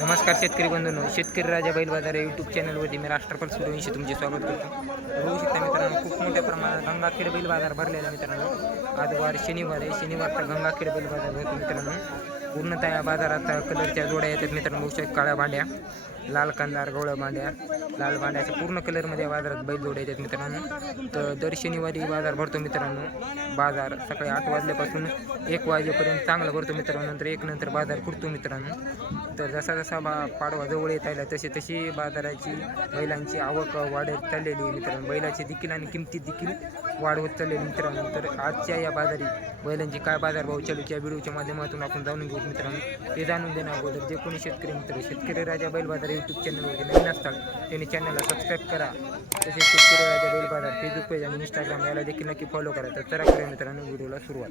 नमस्कार शेतकरी बंधूंनो शेतकरी राजा बैल बाजार या यूट्यूब चॅनलवरती मी राष्ट्रपाल सूर्यवंशी तुमचे स्वागत करतो. बघू शकता मित्रांनो खूप मोठ्या प्रमाणात गंगाखेड बैल बाजार भरलेला आहे मित्रांनो. आज वार शनिवार आहे शनिवारचा गंगाखेड बैल बाजार भरतो मित्रांनो. पूर्णतः या बाजारात कलरच्या जोड्या येतात मित्रांनो बघू शकता काळ्या भांड्या. लाल कांदार गवळ्या भांड्या. लाल भांड्याच्या पूर्ण कलरमध्ये बाजारात बैल जोड येतात मित्रांनो. तर दर शनिवारी बाजार भरतो मित्रांनो. बाजार सकाळी आठ वाजल्यापासून एक वाजेपर्यंत चांगला भरतो मित्रांनो. नंतर एक नंतर बाजार फुटतो मित्रांनो. तर जसा जसा बा पाडवा जवळ येत आला तशी तशी बाजाराची बैलांची आवक वाढत चाललेली आहे मित्रांनो. बैलाची देखील आणि किमती देखील वाढ होत चाललेली मित्रांनो. तर आजच्या या बाजारी बैलांची काय बाजारभाव चालू या व्हिडिओच्या माध्यमातून आपण जाणून घेऊ मित्रांनो. ते जाणून देण्या अगोदर जे कोणी शेतकरी मित्र शेतकरी राजा बैल बाजार यूट्यूब चॅनलवरती नवीन असतात, त्यांनी चॅनलला सबस्क्राईब करा. तसेच राजा बैल बाज़ार फेसबुक पेज आणि इंस्टाग्राम याला देखील नक्की फॉलो करा. तर चला करूया मित्रांनो, व्हिडिओला सुरुवात.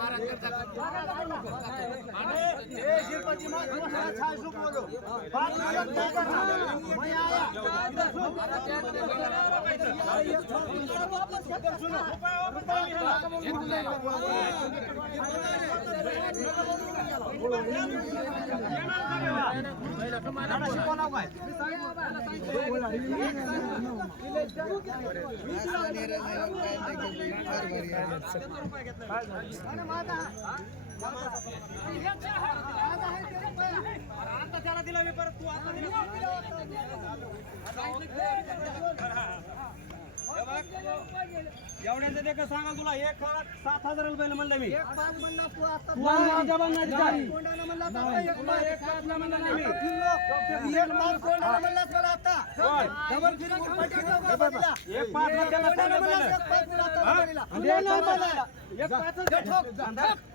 ભારત કરતા બજીમાં દો હજાર છાસ બોલો પાંચ મિનિટ નહીં કરતા મેં આયા અને માતા आता त्याला दिला मी. परत तू आता एवढ्याचं ते सांगा तुला एक लाख सात हजार रुपये म्हणलं मी. तू एक पाचला म्हणलं नाही मी. एक पाचच दे. एक पाच.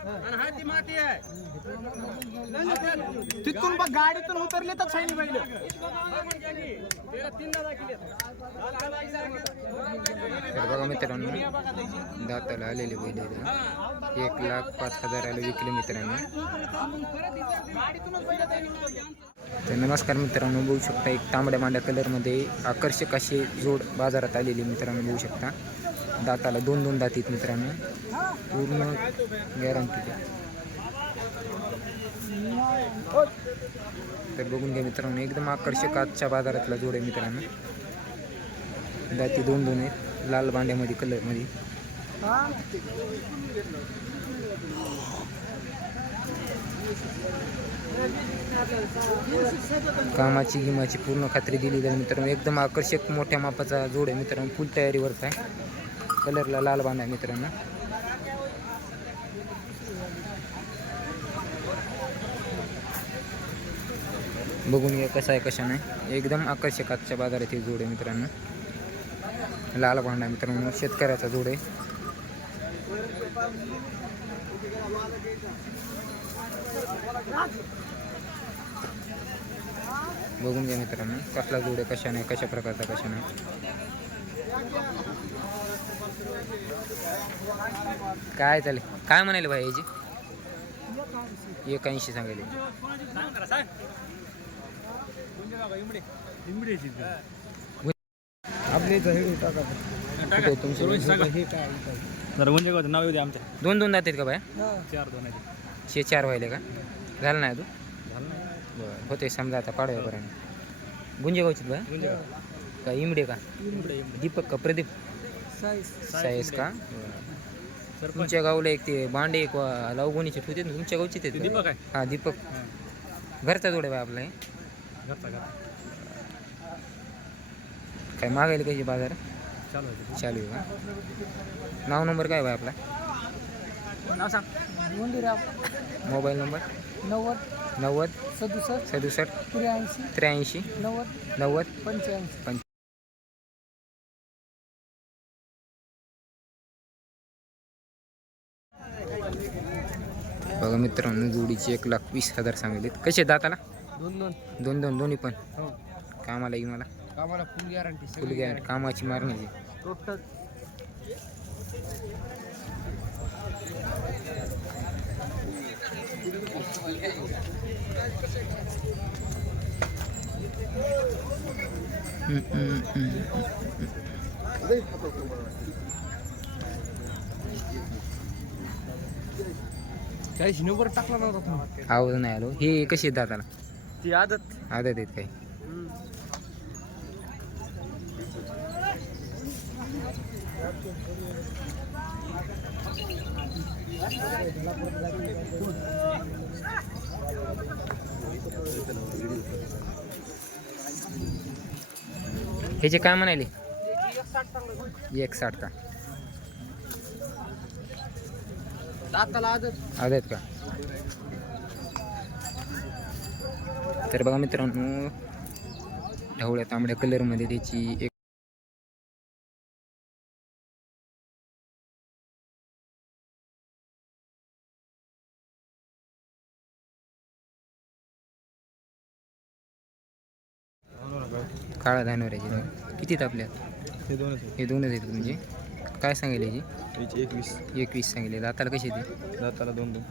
आणि हा ती माती आहे. तिथून बघ गाडीतून उतरले तर सैनी बैल. बघा मित्रांनो दाताला आलेले बैल. एक लाख पाच हजाराला विकले मित्रांनो. तर नमस्कार मित्रांनो बघू शकता एक तांबड्या मांड्या कलरमध्ये आकर्षक अशी जोड बाजारात आलेली मित्रांनो बघू शकता. दाताला दोन दोन दातीत मित्रांनो. पूर्ण गॅरंटी तर बघून घ्या मित्रांनो एकदम आकर्षक आजच्या बाजारातला जोड आहे मित्रांनो. दाती दोन दोन आहेत. लाल बांड्यामध्ये कलरमध्ये. कामाची गिमाची पूर्ण खात्री दिली जाईल मित्रांनो. एकदम आकर्षक मोठ्या मापाचा जोड आहे मित्रांनो. फुल तयारीवरचा आहे. कलरला लाल बांधा आहे मित्रांनो. बघून घ्या कसं आहे कशा नाही. एकदम आकर्षक आजच्या बाजारात ही जोड आहे मित्रांनो. लाल भांडा मित्रांनो शेतकऱ्याचा जोड. आहे बघून घ्या मित्रांनो कसला जोड आहे कशा नाही कशा प्रकारचा कशा नाही. काय चालेल काय म्हणाले भाई याची एक ऐंशी सांगायले हे तुमचे? म्हणजे काय नाव येऊ दे आमच्या. दोन दोन जातात का बाया? चार दोन आहे शे चार व्हायले का? झालं नाही तू बरं होते समजा आता पाडव्यापर्यंत गुंजेगावची बाया का? इमडे का? दीपक का? प्रदीप? सायस का. तुमच्या गावला एक ते बांडे एक लावगुणीचे ठेवते ना तुमच्या गावचे ते दीपक आहे. हा दीपक. घरचा जोडे बाय आपला. काय मागायला कशी बाजार? चालू आहे चालू आहे का? नाव नंबर काय बाय आपला? नाव सांग. Mobile number? नव्वद. नव्वद. सदुसष्ट. सदुसष्ट. त्र्याऐंशी. त्र्याऐंशी. नव्वद. नव्वद. पंच्याऐंशी. पंच बघा मित्रांनो जोडीचे एक लाख वीस हजार सांगितलेत. कसे दाताला? दोन दोन. दोन दोन दोन्ही पण. हो. कामाला येईल मला? आम्हाला फुल गॅरंटी फुल गॅरंटी कामाची मारण्याची टोटल हम्म. चाळीस नंबर टाकला नव्हता आवाज नाही आलो. हे कशी आहेत दाताला? ती आदत. आदत आहेत काही ह्याचे काय म्हणाले? एक साठ का दाताला आदत का? तर बघा मित्रांनो ढवळ्या तांबड्या कलरमध्ये त्याची एक काळा धानवऱ्याची किती तापल्या हे दोनच हे दोनच आहेत म्हणजे? काय सांगेल याची? आहे याची एकवीस. एकवीस सांगितले दाताला कशी येते? दाताला दोन दोन.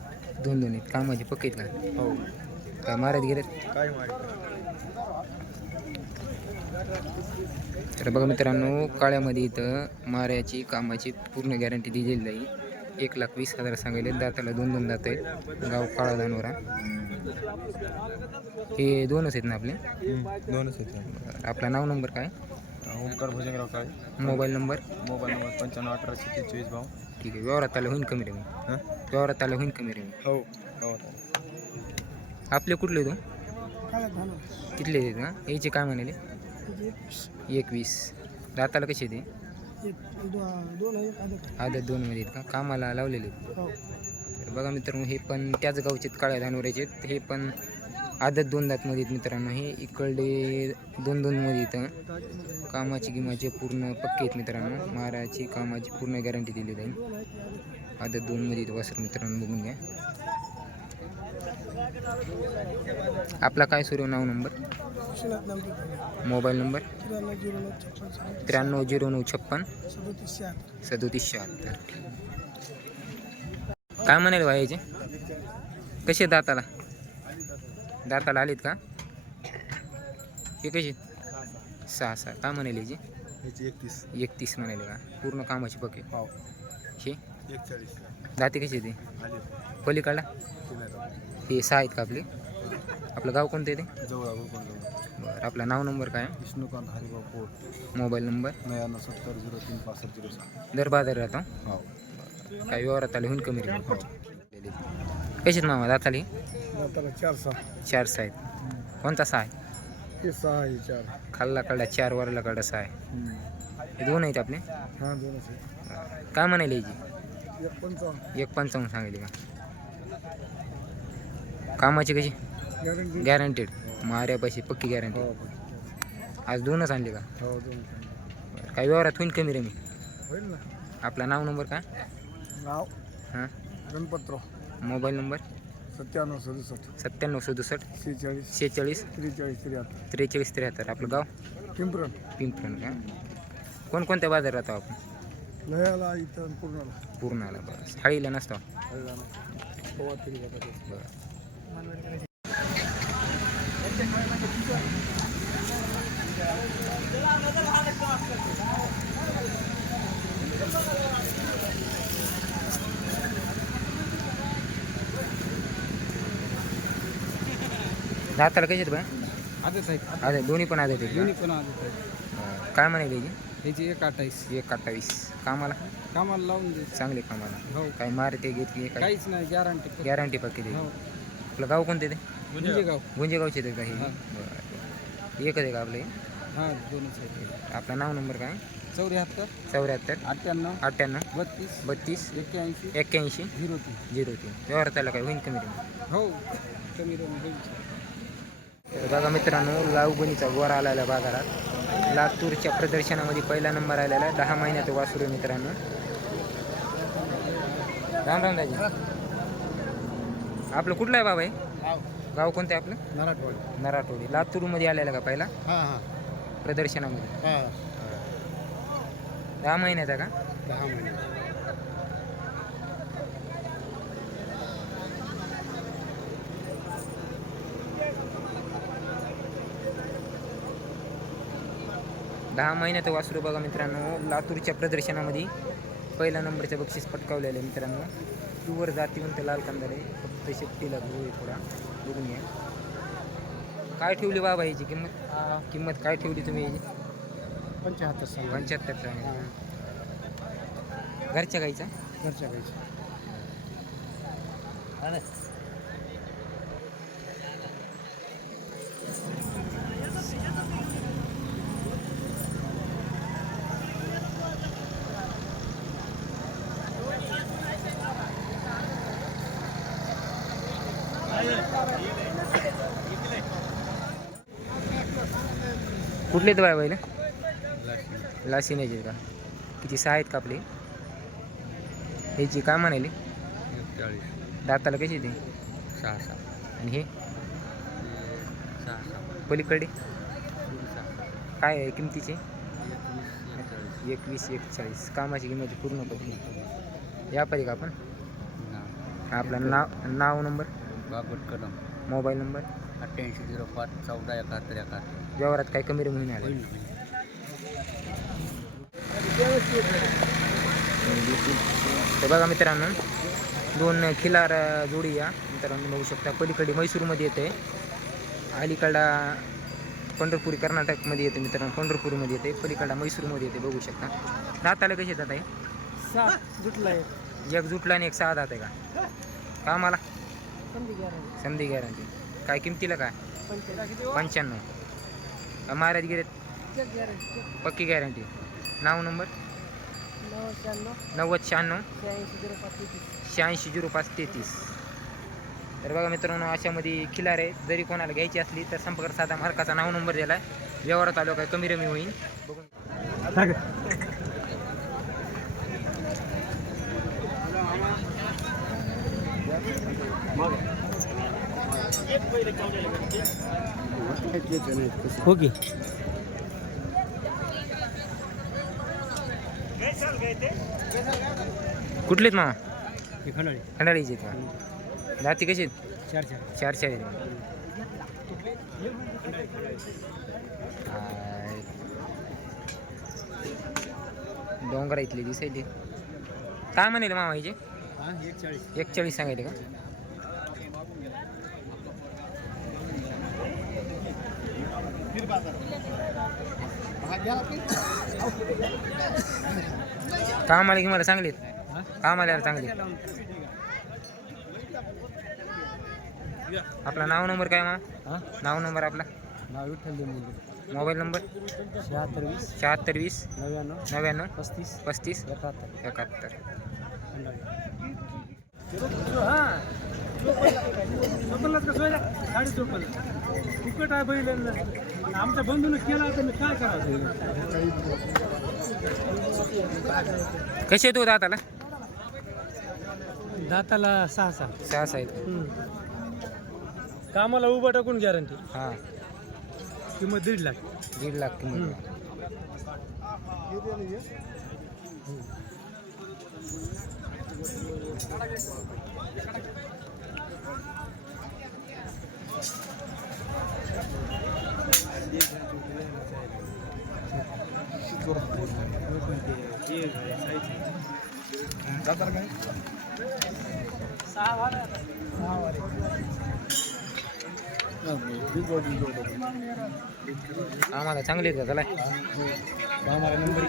दोन दोन आहेत. कामाचे पक्के आहेत का? हो. काय मारत गेलेत? काय माहिती तर बघा मित्रांनो काळ्यामध्ये इथं माऱ्याची कामाची पूर्ण गॅरंटी दिलेली जाईल. एक लाख वीस हजार सांगितले दाताला दोन दोन दात आहेत. गाव काळा धानोरा हे दोनच आहेत ना आपले? दोनच आहेत आपला नाव नंबर काय? ओमकार भजनराव काय? Mobile number? मोबाईल नंबर पंच्याण्णव अठरा छत्तीस चोवीस भाऊ ठीक आहे व्यवहारात आलं होईन कमी रे मग. हां? व्यवहारात आलं होईन कमी रे मग. हो हो आपले कुठले तू? तिथले आहेत का याचे काय म्हणाले? एकवीस. दाताला कसे ते आदत दोनमध्ये आहेत का? कामाला लावलेले आहेत. तर बघा मित्रांनो हे पण त्याच गावचे काळ्या धानोऱ्याचे आहेत. हे पण आदत दोन दातमध्ये आहेत मित्रांनो. हे इकडे दोन दोनमध्ये इथं कामाची गिमाचे पूर्ण पक्के आहेत मित्रांनो. माराची कामाची पूर्ण गॅरंटी दिली जाईल. आदत दोनमध्ये वासर मित्रांनो बघून घ्या. आपला काय सुरू नाव नंबर? Mobile number? त्र्याण्णव झिरो नऊ छप्पन सदोतीस शहात्तर. काय म्हणाले भाई कसे दाताला? दाताला आलेत का? हे कसे सहा सहा. काय म्हणाले याची एकतीस. एकतीस म्हणाले का? पूर्ण कामाची पके हो. हे एकचाळीस. दाते कसे ते? आले. पलीकडला? हे सहा आहेत का आपले? आपलं गाव कोणतं आहे ते? जवळ कोण जवळ बरं आपलं नाव नंबर काय? विष्णुकांत हरिभाऊ पोट मोबाईल नंबर? नव्याण्णव सत्तर झिरो तीन पासष्ट झिरो सहा. दर बाजार राहतो? हो. काय व्यवहारात आले? होऊन कमी रे कशात मामा? दाताली? दाताला चार सहा. चार सहा आहेत. कोणता सहा आहे? हे सहा आहे चार. खाल्ला कडा चार वरला कडा सहा आहे. हे दोन आहेत आपले? हां दोनच आहे काय म्हणाले याची एक पंचावन्न. एक पंचावन्न सांगितले का? कामाची कशी? गॅरंटी गॅरंटेड माऱ्यापाशी पक्की गॅरंटी हो आज दोनच आणले का? हो दोन बरं. काय व्यवहारात होईल कमी रे मी. होईल ना. आपला नाव नंबर काय? नाव? हां? गणपतराव. Mobile number? सत्त्याण्णव सदुसष्ट. सत्त्याण्णव सदुसष्ट. सेहेचाळीस. सेहेचाळीस. त्रेचाळीस त्र्याहत्तर. त्रेचाळीस त्र्याहत्तर. आपलं गाव? पिंपरण पिंपरण का? कोणकोणत्या बाजार राहतो आपण? लयाला इथं पूर्णाला. पूर्ण आला बरं. थाळीला नसतो? हळदा बरं. दाताला कसे आहेत बा? आजच आहेत. अरे दोन्ही पण आहेत दोन्ही पण आजच आहेत. बरं. काय म्हणाले याची ह्याची एक अठ्ठावीस. एक अठ्ठावीस. कामाला? कामाला लावून दे चांगले कामाला. हो. काय मारते घेतली काय काहीच नाही गॅरंटी गॅरंटी पक्की दे हो. आपलं गाव कोणते ते? म्हणजे गाव गुंजेगावचे ते काही हा. बरं. एकच आहे का आपले हा? दोनच आहेत. आपलं नाव नंबर काय? चौऱ्याहत्तर. चौऱ्याहत्तर. अठ्ठ्याण्णव. अठ्ठ्याण्णव. बत्तीस. बत्तीस. एक्क्याऐंशी. एक्क्याऐंशी. झिरो तीन. झिरो तीन. व्यवहार त्याला काय होईल कमी कमी हो. कमी रमी होईल. बघा मित्रांनो लावबनीचा गोरा आलेला बाजारात. लातूरच्या प्रदर्शनामध्ये पहिला नंबर आलेला आहे. दहा महिन्याचं वासरू आहे मित्रांनो. राम राम दाजी. आपलं कुठलं आहे बाबा हे? गाव. कोणतं आहे आपलं? मराठवाडी. नराटोडी लातूरमध्ये आलेला का पहिला? हां हां. प्रदर्शनामध्ये. दहा महिन्याचा का? दहा महिने. दहा महिन्याचं वासरू बघा मित्रांनो. लातूरच्या प्रदर्शनामध्ये पहिल्या नंबरचं बक्षीस पटकावलेलं आहे मित्रांनो. प्युअर जातीवंत लाल कांदार. आहे फक्त शेपटीला आहे थोडा. बघून घ्या. काय ठेवली बाबा याची किंमत? किंमत काय ठेवली तुम्ही पंच्याहत्तर सांगा. पंच्याहत्तरचा आहे घरच्या गाईचा? घरच्या गाईची. कुठले तर बाय लासिन्याचे का? किती सहा आहेत का आपले? ह्याची काय म्हणाली दाताला कशी ते? सहा सहा. आणि हे? पलीकडे? काय आहे किमतीचे? एकवीस एकवीस एकचाळीस. कामाची किंमत पूर्ण करून व्यापारी का आपण? आपलं नाव नाव नंबर? बाबट कदम. Mobile number? अठ्ठ्याऐंशी झिरो पाच चौदा एकाहत्तर एकाहत्तर. व्यवहारात काय कमी होईल आले. होईल तर बघा मित्रांनो दोन खिलार अ, जोडी या. मित्रांनो बघू शकता पलीकडे म्हैसूरमध्ये येते. अलीकडा पंढरपुरी कर्नाटकमध्ये येते मित्रांनो पंढरपूरमध्ये येते. पलीकडा म्हैसूरमध्ये येते बघू शकता. दाताला कसे येतात आहे सात जुटला एक एक जुटला आणि एक सहा दात आहे का? कामाला. समधी गॅरंटी. काय किमतीला काय? पंच्याण्णव. महाराज गिरे पक्की गॅरंटी. नाव नंबर? नव्वद शहाण्णव. शहाऐंशी झिरो पाच तेहतीस. शहाऐंशी झिरो पाच तेहतीस. तर बघा मित्रांनो अशामध्ये खिलार आहे जरी कोणाला घ्यायची असली तर संपर्क साधा मार्काचा नाव नंबर दिला आहे व्यवहारात आलो काय कमी रमी होईल. बघून ओके. कुठलेत मामा? हे खंडाळी. खंडाळीचे आहेत का? जाती कशी आहेत? चार चार. चार. डोंगरा इथले दिसायले. काय म्हणेल मामा हिचे? हां एक चाळीस. एकचाळीस सांगायले का? कामाला की मला चांगले हां कामाला चांगले आपला नाव नंबर काय मा नाव नंबर आपला? नाव विठ्ठल मोबाईल नंबर? शहात्तर वीस. शहात्तर वीस. नव्याण्णव. नव्याण्णव. पस्तीस. पस्तीस. एकाहत्तर. एकाहत्तर. चोपन्नलाच का सोयला साडे फुकट आहे बैल आमचा बंधून केला तर मी काय करावं? कसे तू दाताला? दाताला सहा सहा. सहा सहा कामाला उभं टाकून गॅरंटी हां. किंमत दीड लाख. दीड लाख किंमत. जातात काय आम्हाला चांगले येतात आम्हाला नंबर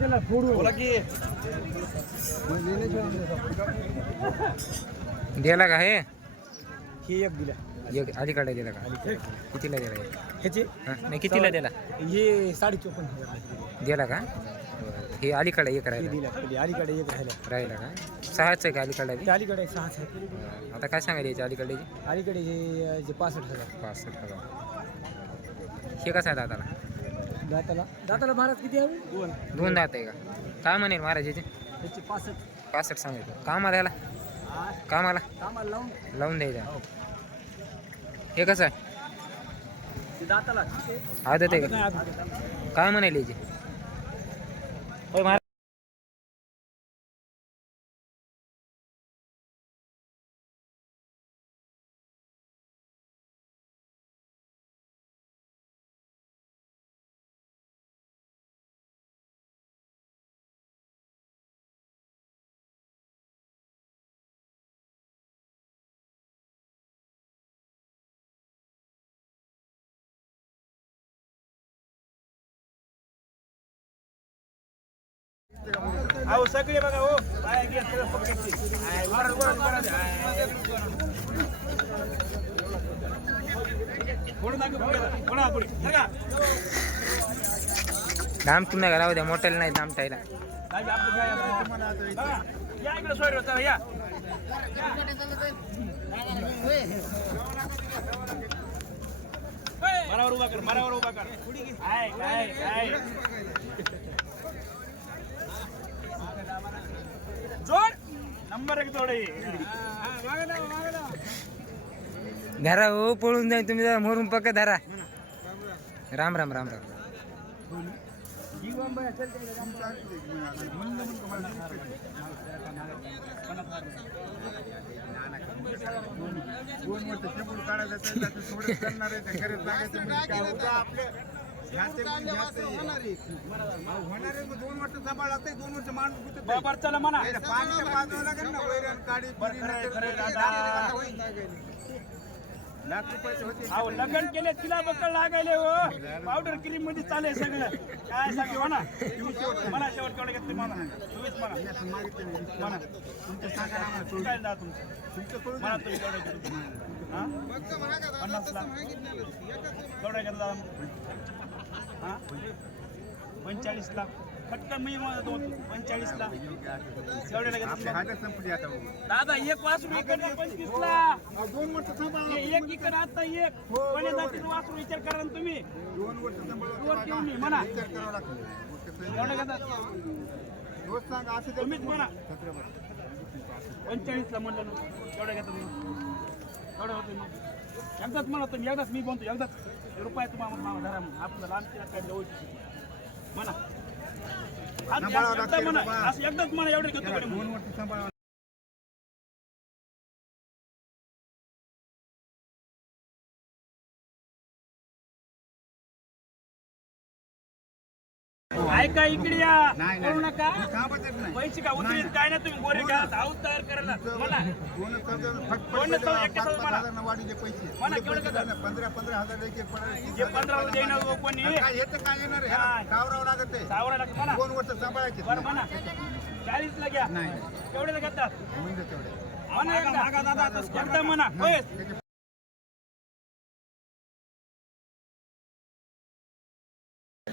चला बोला की दिला का हे? ही एक दिल्या एक अलीकडे दिला का? कितीला दिला? ह्याची? नाही कितीला दिला? हे साडे चोपन्न हज़ार दिला. का. हे अलीकडे एक राहिला. अलीकडे एक राहिल्या राहिला का? सहाच आहे का अलीकडे अलीकडे सहाच आहे. आता काय सांगायला याच्या अलीकडेची अलीकडे हे जे पासष्ट हज़ार. पासष्ट हज़ार. हे कसं आहे दादाला दाताला दाताला महाराज किती आहे? दोन. दोन दात आहे का? काय म्हणेल महाराजाचे त्याचे पासष्ट. पासष्ट सांगितलं. कामाला याला कामाला? कामाला लावून? लावून द्यायचा हे. कसं आहे? ते दाताला. आदत आहे का? काय म्हणायला याची? होय महाराज. अहो सगळे बघा हो. बाया सगळं पकडते. दाम तुम्ही राहू द्या मोठ्याला नाही दाम टायला. या इकडे सोयरे होता, या. मरावर उभा कर मरावर उभा कर. आहे काय काय जोड. नंबर एक जोड. आहे. धरा हो पळून जाईल तुम्ही जरा मोरून पक्क धरा. राम राम राम राम. बाबर चला म्हणा. अहो लग्न केले तिला बक्कळ लागायले हो. पावडर क्रीममध्ये चालेल सगळं. काय सांगे म्हणा मला शेवट केवढं घेतले म्हणा तुम्हीच म्हणा. जा तुमचं म्हणा तुम्ही केवढं घेतलं हा? पन्नास लाख. केवढं घेतलं हा? पंचेचाळीस लाख. पटकन मी होतो पंचेचाळीस लाख. केवढ्याला घेतलं दादा एक वासरू इकडनं पंचवीस ला हे एक इकडे आता एक. कोणी जातीचं वासरू विचार करा ना तुम्ही. वर ठेवून मी म्हणा. एवढं तुम्हीच म्हणा. पंचेचाळीस ला म्हणलं ना. एवढं घेतात मग एवढं होतं मग एकदाच म्हणा तुम्ही एकदाच मी म्हणतो एकदाच. रुपये तुम्हाला मामा धरा मग आपलं लहान काय जवळची म्हणा. आज एकदा म्हणा. असं एकदाच म्हणा एवढं घेतो ऐका इकडे या. करू नका. पैसे का उचलीत काय नाही तुम्ही? गोरे घ्या हाऊस तयार करायला. मला मला मला केवढं घेतात पंधरा पंधरा हजार एक एक पडायचे जे पंधरा देईन हो कोणी? काय येतं काय येणार? गावरावं लागत सावरा लागतं. म्हणा दोन वर्ष सांभाळायचे बरं म्हणा. चाळीस ला घ्या. नाही. केवढ्याला घेतात? म्हणजे तेवढे म्हणा म्हणा.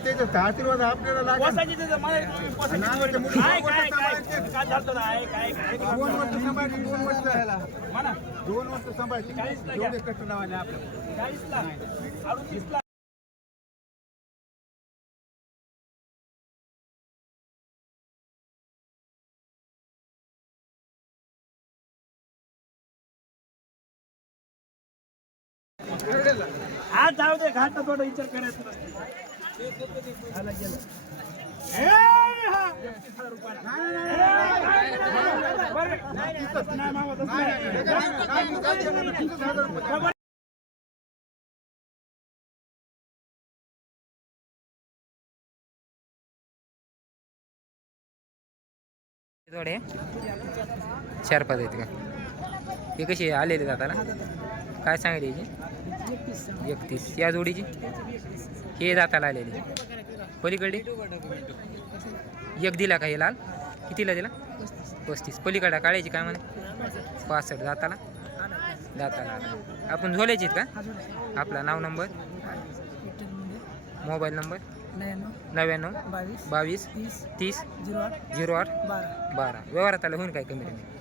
होय ते जे आशीर्वाद आपल्याला लागेल. पोसायची मला पोसायची नाही, मुली काय दोन काय वर्ष काय. काय झालं? आहे, काय काय? दोन वर्ष दोन वर्ष म्हणा दोन वर्ष सांभाळायचे. चाळीसला घ्या. एवढे कष्ट लावायचे आपल्याला आज जाऊ दे घाट थोडा विचार करायचा. गेला जोडे. चार पाच आहेत का? हे कशी आलेले जाताना काय सांगितले एकतीस. या जोडीची? हे दाताला आलेले. पलीकडे एक दिला का हे लाल? कितीला दिला? पस्तीस. पलीकडे काढायची काय म्हणे? पासष्ट. दाताला? दाताला आला. आपण झोलायचीत का? आपला नाव नंबर? Mobile number? नव्याण्णव बावीस बावीस तीस तीस झिरो आठ झिरो आठ बारा. बारा. व्यवहारात आलं होईल काय कमी कमी